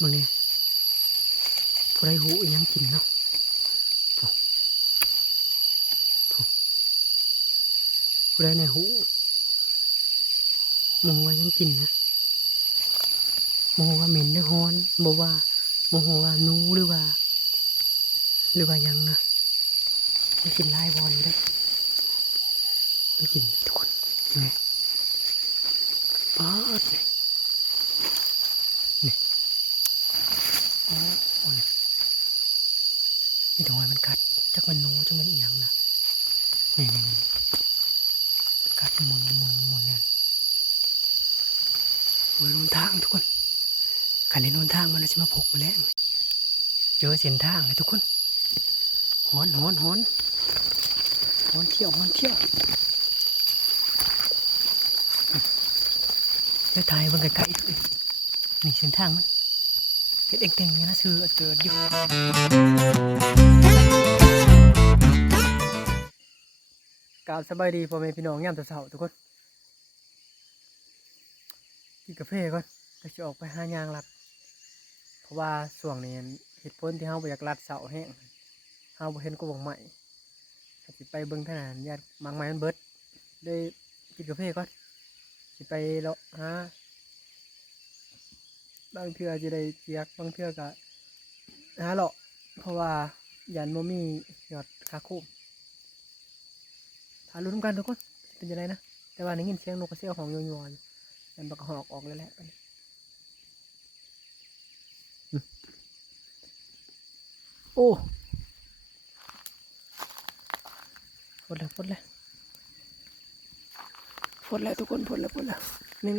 มึงเนี่ยผู้ใดหูยังกินเนาะผู้ใดในหูมองว่ายังกินนะมองว่าเหม็นหรือฮ้อนบอกว่ามองว่านูหรือว่ายังนะมันกินไล่บอลอยู่ได้มันกินทุกคนไงป๊อดนี่โอ้เนี่ยมีแต่หอยมันกัดจักมันนูจักมันเอียงนะนี่กัดหมุนเนี่ยโอ้ยโดนทางทุกคนขันในโดนทางมันจะมาพกมาแล้วเจอเส้นทางเลยทุกคนหอนเที่ยวแล้วถ่ายบนไกลๆด้วยนี่เส้นทางมันเห็ดเต่งๆนี่นะชื่อเติร์ดอยู่กล่าวสบายดีพ่อแม่พี่น้องย่ำเสาทุกคนกินกาแฟก่อนก็จะออกไปหายางรัดเพราะว่าส่วงนี้เหตุผลที่เฮาอยากรัดเสาแห้งเฮาเห็นกูบอกใหม่สิไปเบิ่งขนาดญาติบางไม้มันเบิดได้กินกาแฟก่อนสิไปแล้วบางเทื่อจะได้เจียกบางเทื่อก็เลาะเพราะว่ายันโมมี่ยอดคาคูทารุ้นกันทุกคนเป็นยังไงนะแต่ว่าในยินเสียงนกกระเสียวของยัวๆยันบักหอกออกแล้วแหละโอ้ฝนแล้วทุกคนฝนแล้วนี่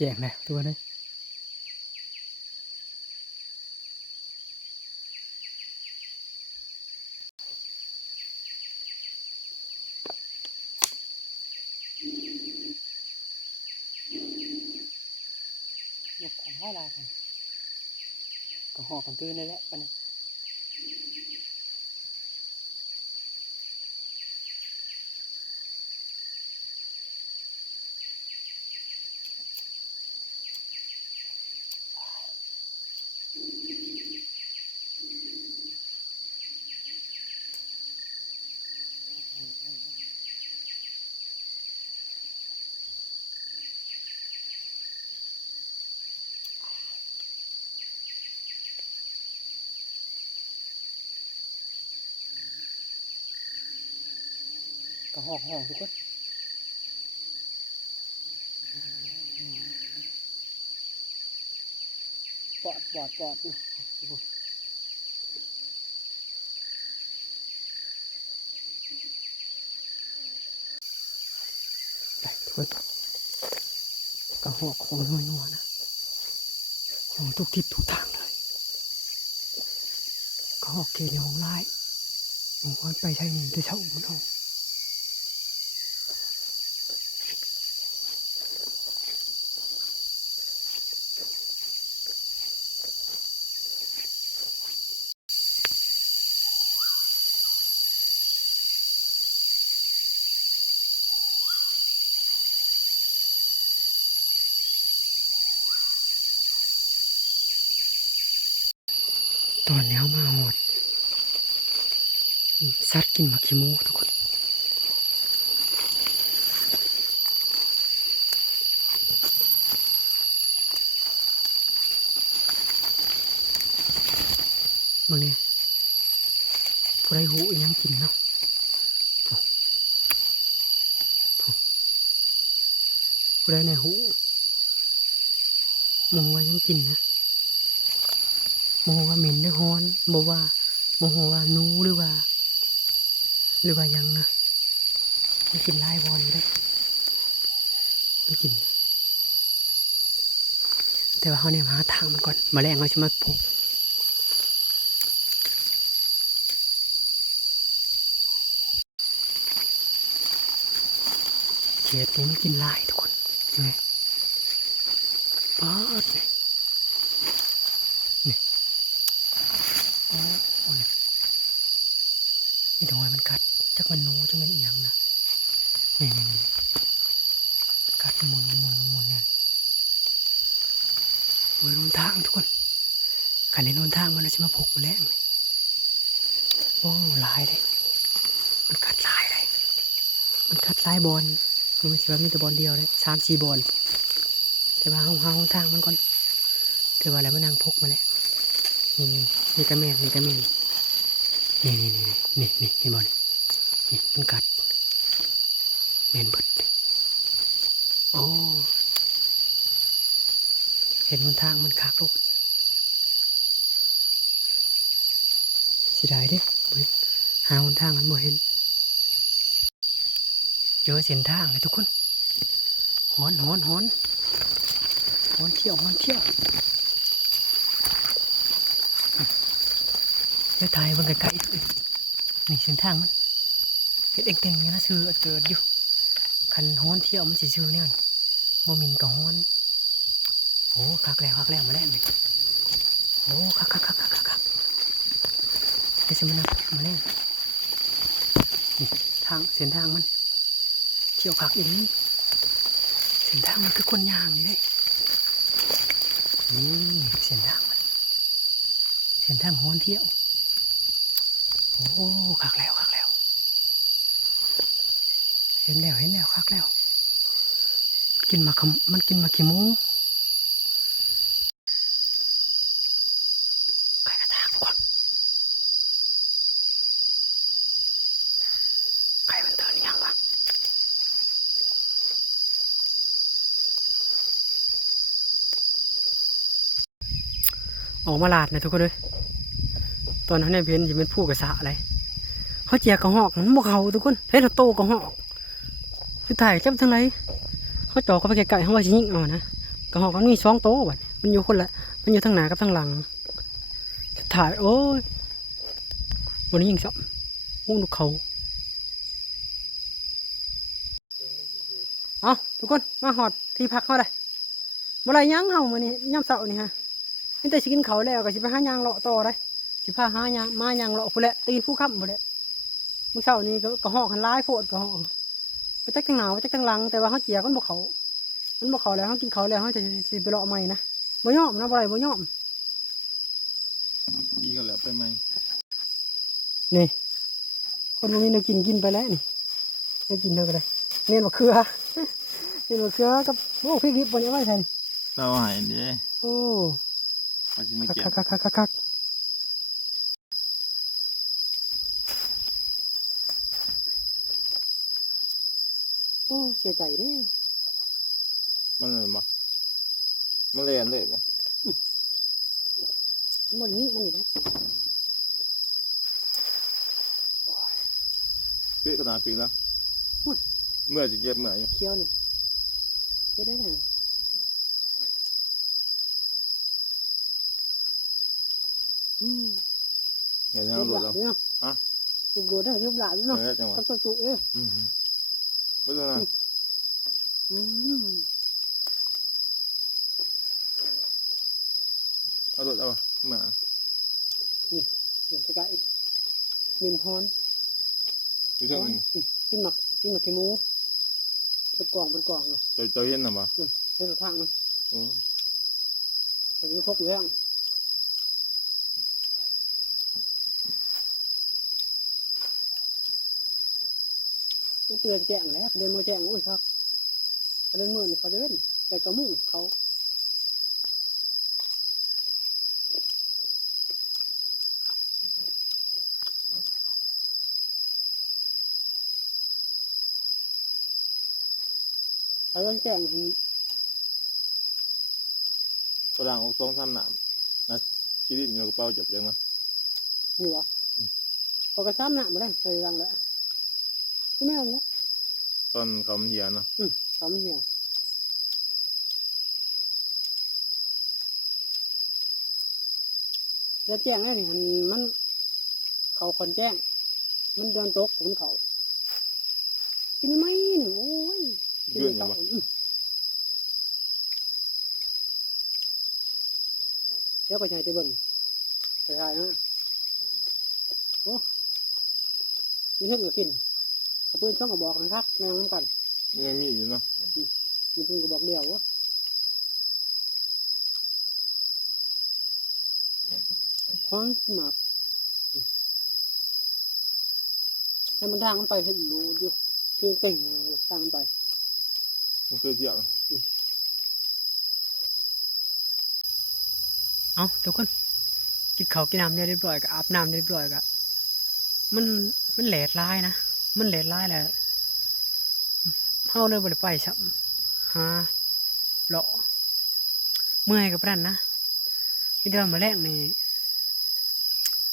แจกนะตัวนี้นกของห้าลายก็หอกกันตื้นเลยแหละปันก็หอกทุกคนปอดอยู่ไปทุกคนก็หอกของนัวนะของทุกทิศทุกทางเลยก็หอกเกลียวของไล่บางคนไปใช้นี่จะเช่ามันเอาตอนนี้มาหอดสัตว์กินหมากขี้มูทุกคนมึงเนี่ยผู้ใดหูยังกินเนาะผู้ใดในหูมองว่ายังกินนะมองว่าเหม็นหรือฮ้อนบอกว่ามองว่านูหรือว่ายังนะมันกินไล่บอลอยู่ได้มันกินแต่ว่าเขาเนี่ยมาหาทางมันก่อนมาแรงเขาจะมาพก เห็ดนี่มันกินลายทุกคนเห็นไหมป๊อดนี่นี่โอ้โหนี่มีแต่หอยมันกัดจักมันหนูจักมันเอียงนะนี่มันกัดหมุนเนี่ยโอ้ยโดนทางทุกคนกันในโดนทางมันเลยจะมาพกมาแล้วโอ้ลายเลยมันกัดลายเลยมันกัดลายบอลมันไม่ใช่ว่ามีแต่บอลเดียวเลย3-4บอลแต่ว่าเฮาทางมันก่อนแต่ว่าอะไรมันนั่งพกมาแล้วนี่กระแมนนี่เห็นบอลนี่มันกัดแมนเบิดโอ้เห็นบนทางมันคักโลดสิได้เด้บ่เห็นหาบนทางมันบ่เห็นเจอเส้นทางเลยทุกคนหอนเที่ยวเดี๋ยวถ่ายมันไกลๆนี่เส้นทางมันเห็ดเองเต็งนี่นะซื้อเจออยู่คันหอนเที่ยวมันสิซื้อเนี่ยโมมินกับหอนโอ้คักแล้วมาแล้วนี่โอ้คักเดี๋ยวจะมาแล้วนี่ทางเส้นทางมันเที่ยวคักอีนี้เส้นทางมันคือคนยางนี่เลยนี่เส้นทางมันเส้นทางหอนเที่ยวโอ้คักแล้วเห็นแล้วคักแล้วมันกินมาขี้หมูไข่กระทากทุกคนไข่มันเตือนยังวะออกมาลาดนะทุกคนเลยตอนนั้นเนี่ยเพี้ยนจะเป็นผู้กระสะอะไรเขาเจียกระหอกมันบวเขาทุกคนเฮ้ยเราโตกระหอกคือถ่ายจับทั้งไรเขาจ่อเข้าไปไกลๆเขาว่าชิงเอานะกระหอกมันมี2 โตบัดมันอยู่คนละมันอยู่ทั้งหน้ากับทั้งหลังถ่ายโอ้ยวันนี้ยิงสับงูนกเขาเอาทุกคนมาหอดที่พักเขาเลยเมื่อไรยังเอามื่อนี้ย่ำเสาร์นี่ฮะนี่แต่สิกินเขาแล้วก็สิไปหายางเลาะต่อเลยสิพาหายางมายางเลาะผู้เละตีนผู้ค่ำผู้เละเมื่อเช้านี้ก็หอกหันร้ายโพดก็หอกไปจักทั้งหนาวไปจักทั้งหลังแต่ว่าเขาเจียกันบอกเขามันบอกเขาแล้วเขากินเขาแล้วเขาจะสิไปเลาะใหม่นะบ่ยอมนะบ่ไรบ่ยอมดีก็แล้วไปไหมนี่คนมันมีเรากินไปแล้วนี่เรากินเท่ากันเลยเน้นมะเขือกับโอ้พริกดิบบนนี้ไว้แทนเราหายเด้โอ้เขาจะไม่เก็บคักโอ้เสียใจเด้มันเลยบ่มันเรียนเลยบ่มันนี่นะปีกระดาษปีแล้วเมื่อจะเก็บเมื่อเคี้ยวนี่จะได้ไงเดี๋ยวเราหลุดแล้วฮะหลุดได้ยุบหลาด้วยเนาะต้องสู้ไม่ต้องนะเอาหลุดเอามานี่เดี๋ยวจะไก่มินฮอนกินหมักขี้หมูเป็นกล่องอยู่เจ้าเห็นหรือเปล่าเห็นทางมันโอ้เขาจะพกอยู่แล้วเตือนแจ้งแล้วเดินมาแจ้งโอ้ยครับเดินมือเนี่ยเขาจะเล่นแต่กระมุ่งเขาเดินแจ้งกระดังเอา2-3 หนามนะคิดดิอยู่กระเป๋าจับยังนะอยู่วะพอกระซ้ำหนามมาได้เคยรังแล้วที่แม่นะตอนเขามันเหี่ยเนาะเขามันเหี่ยแล้วแจ้งแล้วนี่มันเขาคนแจ้งมันเดินตกบนเขากินไหมหนูโอ้ย เยื่อนอย่างบ่ เดี๋ยวก็ใช้ไปเบิ่งไปถ่ายนะโอ้มีเพิ่งก็กินกระปืนช่องกระบอกนะครับแมงน้ำกัน ยังมีอยู่เนาะ มีเพิ่งกระบอกเดียววะคว้างหมากให้มันทางมันไปให้รู้อยู่ช่วยเก่งทางมันไป มันเคยเที่ยว เอาทุกคนกินข้าวกินน้ำได้เรียบร้อยก็อาบน้ำได้เรียบร้อยก็มันแหลดลายนะมันแหลดลายแหละเฮาเลยบ่ได้ไปซับหาเลาะเมื่อยกับนั่นนะมีแต่ว่ามื้อแรกนี่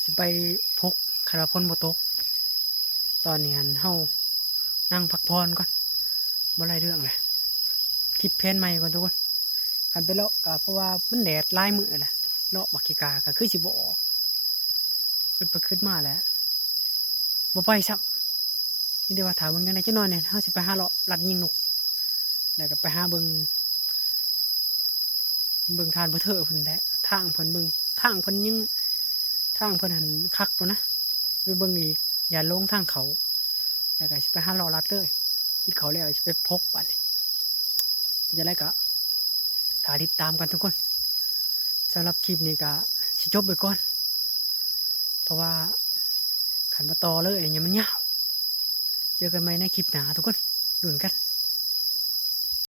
สิไปพกคาราพนบ่ตกตอนนี้อันเฮานั่งพักผ่อนก่อนบ่ไรเรื่องเลยคิดแผนใหม่ก่อนทุกคนคันไปเลาะก็เพราะว่ามันแดดลายมื้อแหละเลาะบักกิกาก็คือสิบ่ออกขึ้นไปขึ้นมาแล้วบ่ไปซับนี่เดี๋ยวว่าถามมึงกันได้จักหน่อยเนี่ยเฮาสิไปหาเลาะลัดยิงนกแล้วก็ไปหาเบิ่งทานบ่เถอะเพิ่นแหละทางเพิ่นเบิ่งทางเพิ่นยังทางเพิ่นหันคักตัวนะไปเบิ่งอีกอย่าลงทางเขาแล้วก็สิไปหาเลาะลัดเลยติดเขาแล้วสิไปพกบัดนี้จะได้ก็ถ้าติดตามกันทุกคนสำหรับคลิปนี้ก็สิจบไปก่อนเพราะว่าขันมาต่อเลยอย่างเงี้ยมันยาวเจอกันใหม่ในคลิปหน้าทุกคนลุ้นกัน